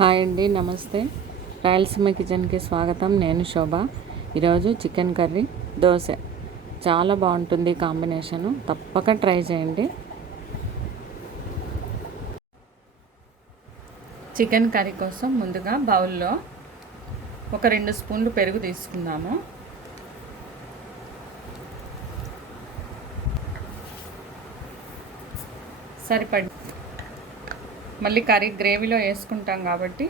Hi అండి, నమస్తే. రాయలసీమ కిచెన్కి స్వాగతం. నేను శోభ. ఈరోజు చికెన్ కర్రీ, దోశ చాలా బాగుంటుంది కాంబినేషను. తప్పక ట్రై చేయండి. చికెన్ కర్రీ కోసం ముందుగా బౌల్లో ఒక 2 స్పూన్లు పెరుగు తీసుకుందాము. సరిపడి మళ్ళీ కర్రీ గ్రేవీలో వేసుకుంటాం కాబట్టి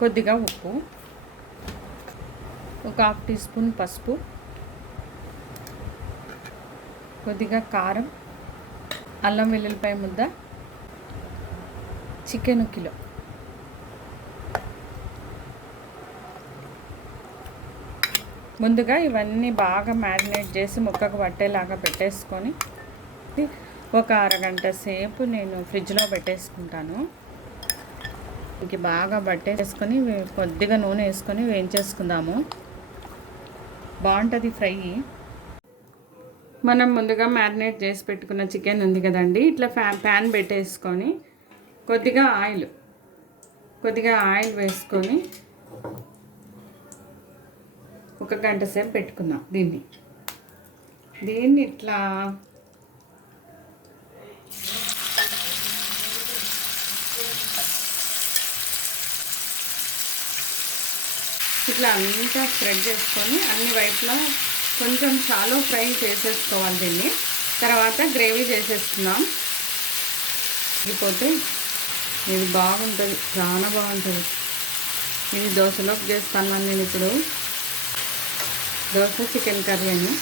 కొద్దిగా ఉప్పు, ఒక 1/2 టీ స్పూన్ పసుపు, కొద్దిగా కారం, అల్లం వెల్లుల్లిపాయ ముద్ద, చికెన్ కిలో. ముందుగా ఇవన్నీ బాగా మ్యారినేట్ చేసి ముక్కకు పట్టేలాగా పెట్టేసుకొని ఒక అరగంట సేపు నేను ఫ్రిడ్జ్లో పెట్టేసుకుంటాను. ఇంక బాగా పట్టేసుకొని కొద్దిగా నూనె వేసుకొని వేయించేసుకుందాము. బాగుంటుంది ఫ్రై. మనం ముందుగా మ్యారినేట్ చేసి పెట్టుకున్న చికెన్ ఉంది కదండి, ఇట్లా ప్యాన్ పెట్టేసుకొని కొద్దిగా ఆయిల్ వేసుకొని ఒక గంట సేపు పెట్టుకుందాం. దీన్ని ఇట్లా అంతా స్ప్రెడ్ చేసుకొని అన్ని వైపులా కొంచెం షాలో ఫ్రై చేసేసుకోవాలి. దీన్ని తర్వాత గ్రేవీ చేసేసుకుందాం. అయిపోతే ఇది బాగుంటుంది, చాలా బాగుంటుంది. ఇది దోశలోకి చేస్తాను నేను ఇప్పుడు. దోశ చికెన్ కర్రీ అని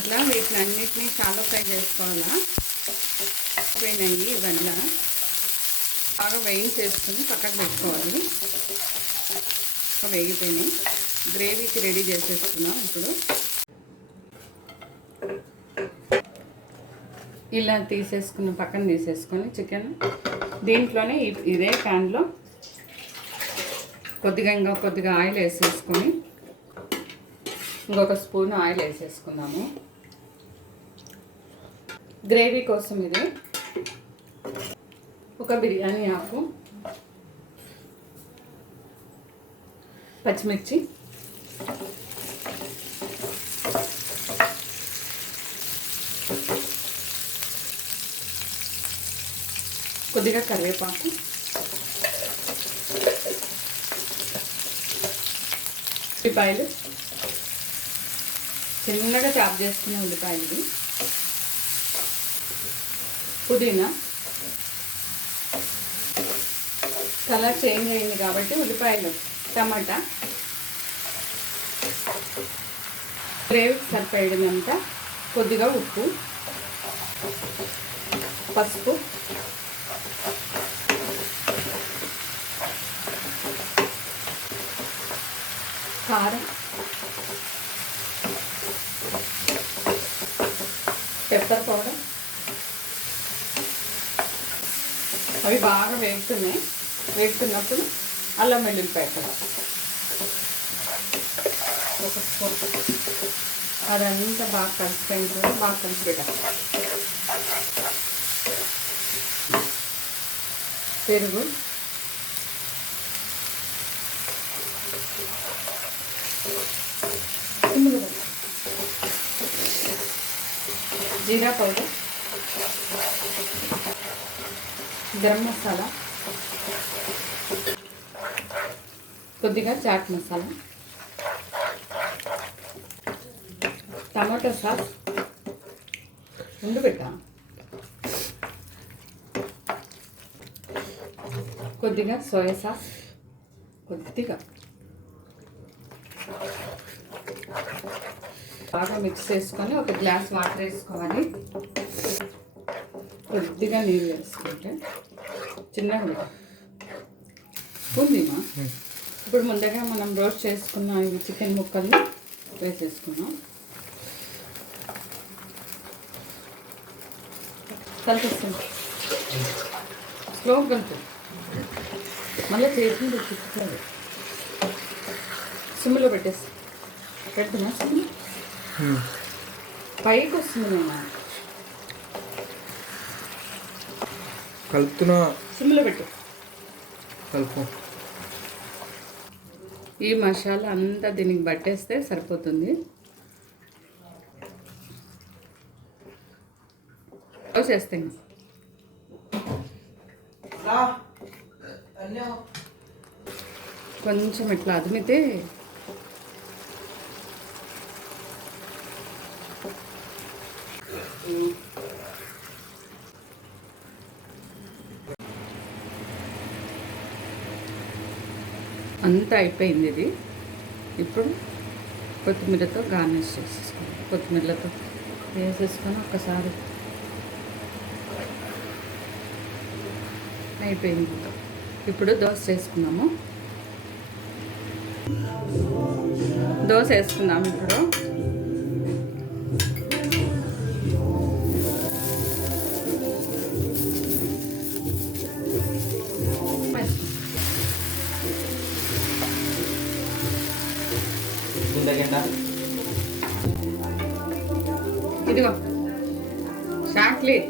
ఇట్లా వీటిని అన్నిటినీ షాలో ఫ్రై చేసుకోవాలా. పోయినాయి ఇవన్నీ బాగా వేయించేసుకుని పక్కకు పెట్టుకోవాలి. వేగిపోయినాయి. గ్రేవీకి రెడీ చేసేసుకున్నాం. ఇప్పుడు ఇలా పక్కన తీసేసుకొని చికెన్ దీంట్లోనే ఇదే ప్యాన్లో కొద్దిగా ఆయిల్ వేసేసుకొని ఇంకొక స్పూన్ ఆయిల్ వేసేసుకుందాము. గ్రేవీ కోసం ఇది ఒక బిర్యానీ ఆకు, పచ్చిమిర్చి, కొద్దిగా కరివేపాకు, ఉల్లిపాయలు, చిన్నగా చాప్ చేసుకునే ఉల్లిపాయలు, పుదీనా. కలర్ చేంజ్ అయింది కాబట్టి ఉల్లిపాయలు, టమాటా, గ్రేవీకి సరిపడినంత కొద్దిగా ఉప్పు, పసుపు, కారం, పెప్పర్ పౌడర్. అవి బాగా వేగుతున్నప్పుడు అల్లం వెల్లుల్లిపాయ ఒక స్పూన్. అదంతా బాగా కలిసిపోయిన తర్వాత బాగా కలిసి పెట్టాలి. పెరుగు, జీరా పౌడర్, గరం మసాలా, కొద్దిగా చాట్ మసాలా, టమాటో సాస్ పెట్టా, కొద్దిగా సోయా సాస్, కొద్దిగా బాగా మిక్స్ చేసుకొని ఒక గ్లాస్ వాటర్ వేసుకోవాలి. కొద్దిగా నీళ్ళు వేసుకుంటే చిన్నగా ఉందిమా. ఇప్పుడు ముందుగా మనం రోస్ట్ చేసుకున్న ఇవి చికెన్ ముక్కల్ని వేసేసుకున్నాం. కలిపిస్తుంది, స్లో కలుపు. మళ్ళీ చేసి తిప్పుతుంది. సిమ్లో పెడుతున్నా. సిమ్ పైకి వస్తుంది. నేను కలుపుతున్నా. సిమ్లో పెట్టు. కలుపు. ఈ మసాలా అంతా దీనికి పట్టేస్తే సరిపోతుంది. చేస్తాను కొంచెం ఇట్లా అదిమితే అంతా అయిపోయింది. ఇది ఇప్పుడు కొత్తిమీరతో గార్నిష్ చేసేసుకోండి. కొత్తిమీరలతో వేసేసుకొని ఒక్కసారి అయిపోయింది. ఇప్పుడు దోశ చేసుకున్నాము. దోశ వేసుకుందాము ఇప్పుడు. ఇదిగో చాక్లెట్.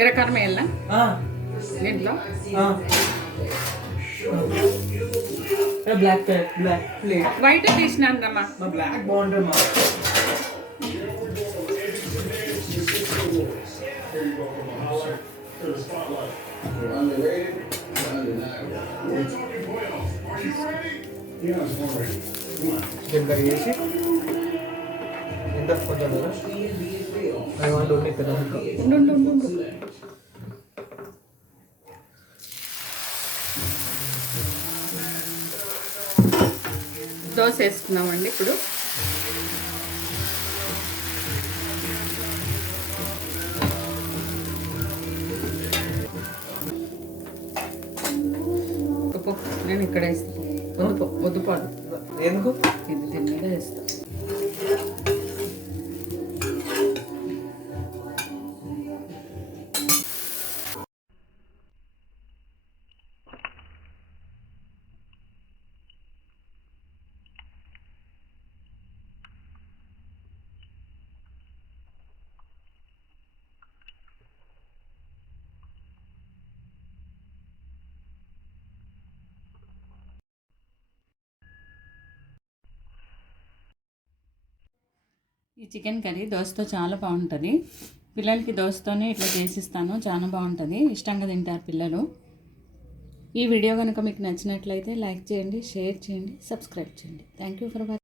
ఎర్రకారం వేయాలా దీంట్లో? బ్లాక్ ప్లేట్ వైట్ తీసినాను రమ్మా. బ్లాక్ బాగుంటుంది. దీంట్లో వేసి ఎంత కొంచెం దోశ వేసుకున్నామండి ఇప్పుడు. నేను ఇక్కడ వేస్తాను. వద్దుపాదు. ఎందుకు? ఇది దీని మీద వేస్తాను. ఈ చికెన్ కర్రీ దోశతో చాలా బాగుంటుంది. పిల్లలకి దోశతోనే ఇట్లా చేసిస్తాను. చాలా బాగుంటుంది, ఇష్టంగా తింటారు పిల్లలు. ఈ వీడియో కనుక మీకు నచ్చినట్లయితే లైక్ చేయండి, షేర్ చేయండి, సబ్స్క్రైబ్ చేయండి. Thank you for watching.